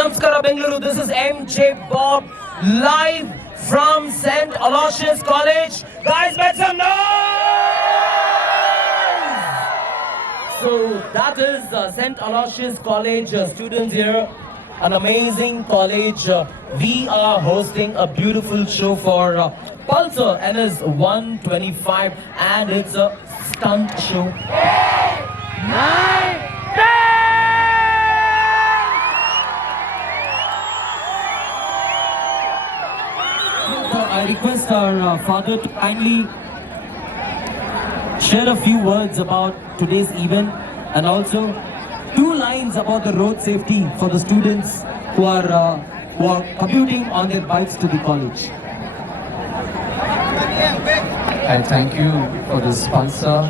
Namaskara Bengaluru, this is MJ Bob live from St. Aloysius College. Guys, make some noise! So that is St. Aloysius College students here. An amazing college. We are hosting a beautiful show for Pulsar NS 125 and it's a stunt show. 8, 9, 10! I request our father to kindly share a few words about today's event and also 2 lines about the road safety for the students who are commuting on their bikes to the college. I thank you for the sponsor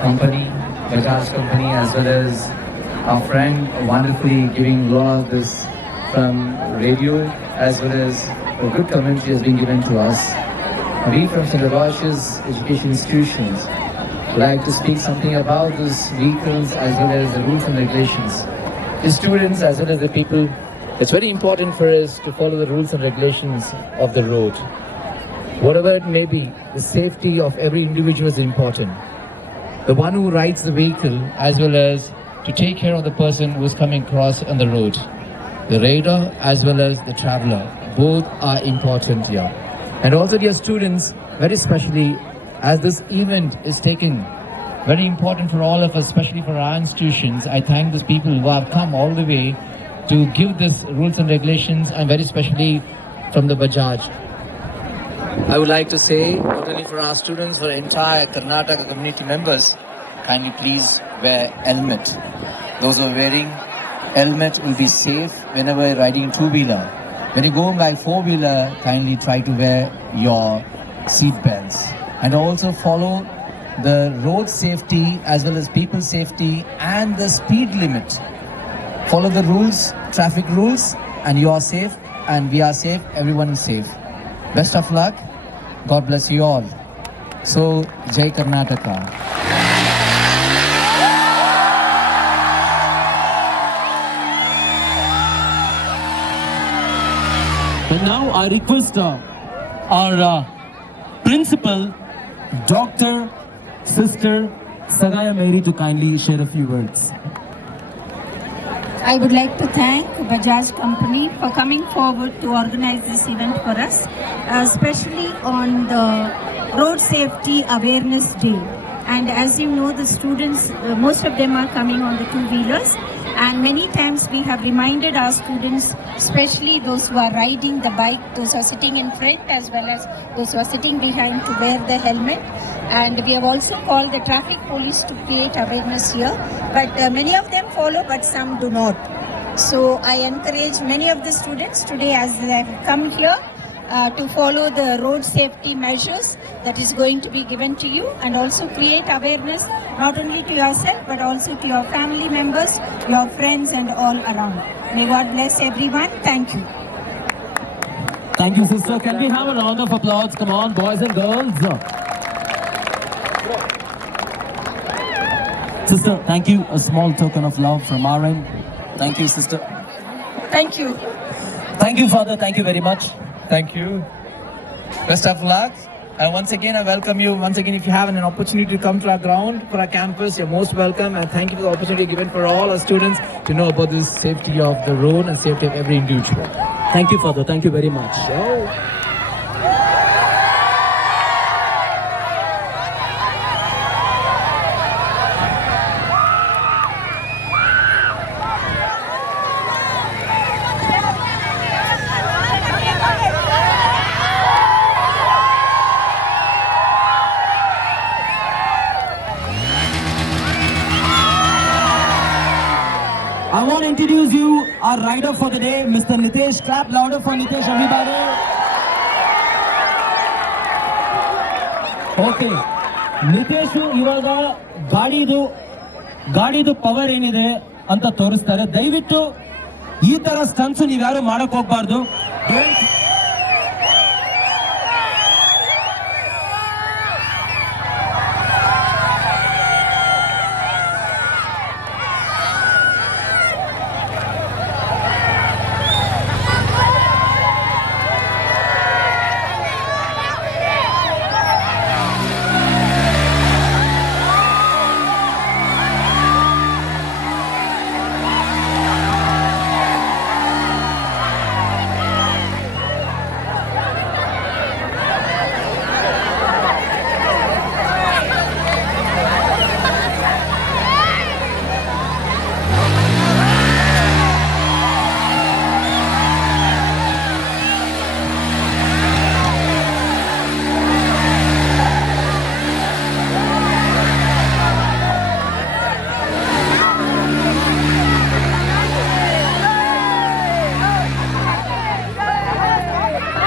company, Bajaj company, as well as our friend wonderfully giving all of this from radio, as well as a good commentary has been given to us. We from St. Aloysius Education Institutions would like to speak something about these vehicles as well as the rules and regulations. The students as well as the people, it's very important for us to follow the rules and regulations of the road. Whatever it may be, the safety of every individual is important. The one who rides the vehicle as well as to take care of the person who is coming across on the road. The rider as well as the traveler, both are important here. And also dear students, very especially as this event is taken, very important for all of us, especially for our institutions. I thank those people who have come all the way to give this rules and regulations, and very especially from the Bajaj. I would like to say, not only for our students, for entire Karnataka community members, kindly please wear helmet. Those who are wearing helmet will be safe whenever riding two-wheeler. When you go by four-wheeler, kindly try to wear your seat belts. And also follow the road safety as well as people safety and the speed limit. Follow the rules, traffic rules, and you are safe and we are safe, everyone is safe. Best of luck. God bless you all. So, Jai Karnataka. And now I request our principal, Dr. Sister Sagaya Mary, to kindly share a few words. I would like to thank Bajaj company for coming forward to organize this event for us, especially on the Road Safety Awareness Day. And as you know, the students, most of them are coming on the two-wheelers, and many times we have reminded our students, especially those who are riding the bike, those who are sitting in front as well as those who are sitting behind, to wear the helmet. And we have also called the traffic police to create awareness here, but many of them follow, but some do not. So I encourage many of the students today, as they have come here, to follow the road safety measures that is going to be given to you, and also create awareness not only to yourself but also to your family members, your friends and all around. May God bless everyone. Thank you. Thank you, sister. Can we have a round of applause? Come on, boys and girls. Sister, thank you. A small token of love from our end. Thank you, sister. Thank you. Thank you, Father. Thank you very much. Thank you. Best of luck. And once again, I welcome you. Once again, if you have an opportunity to come to our ground, for our campus, you're most welcome. And thank you for the opportunity given for all our students to know about this safety of the road and safety of every individual. Thank you, Father. Thank you very much. I want to introduce you our rider for the day, Mr. Nitesh. Clap louder for Nitesh, everybody. Okay. Nitesh ಇವಾಗ ಗಾಡಿದು power ಏನಿದೆ ಅಂತ ತೋರಿಸ್ತಾರೆ. ದಯವಿಟ್ಟು ಈ ತರ stunts ನೀವು ಯಾರು ಮಾಡಕ್ ಹೋಗ್ಬಾರ್ದು.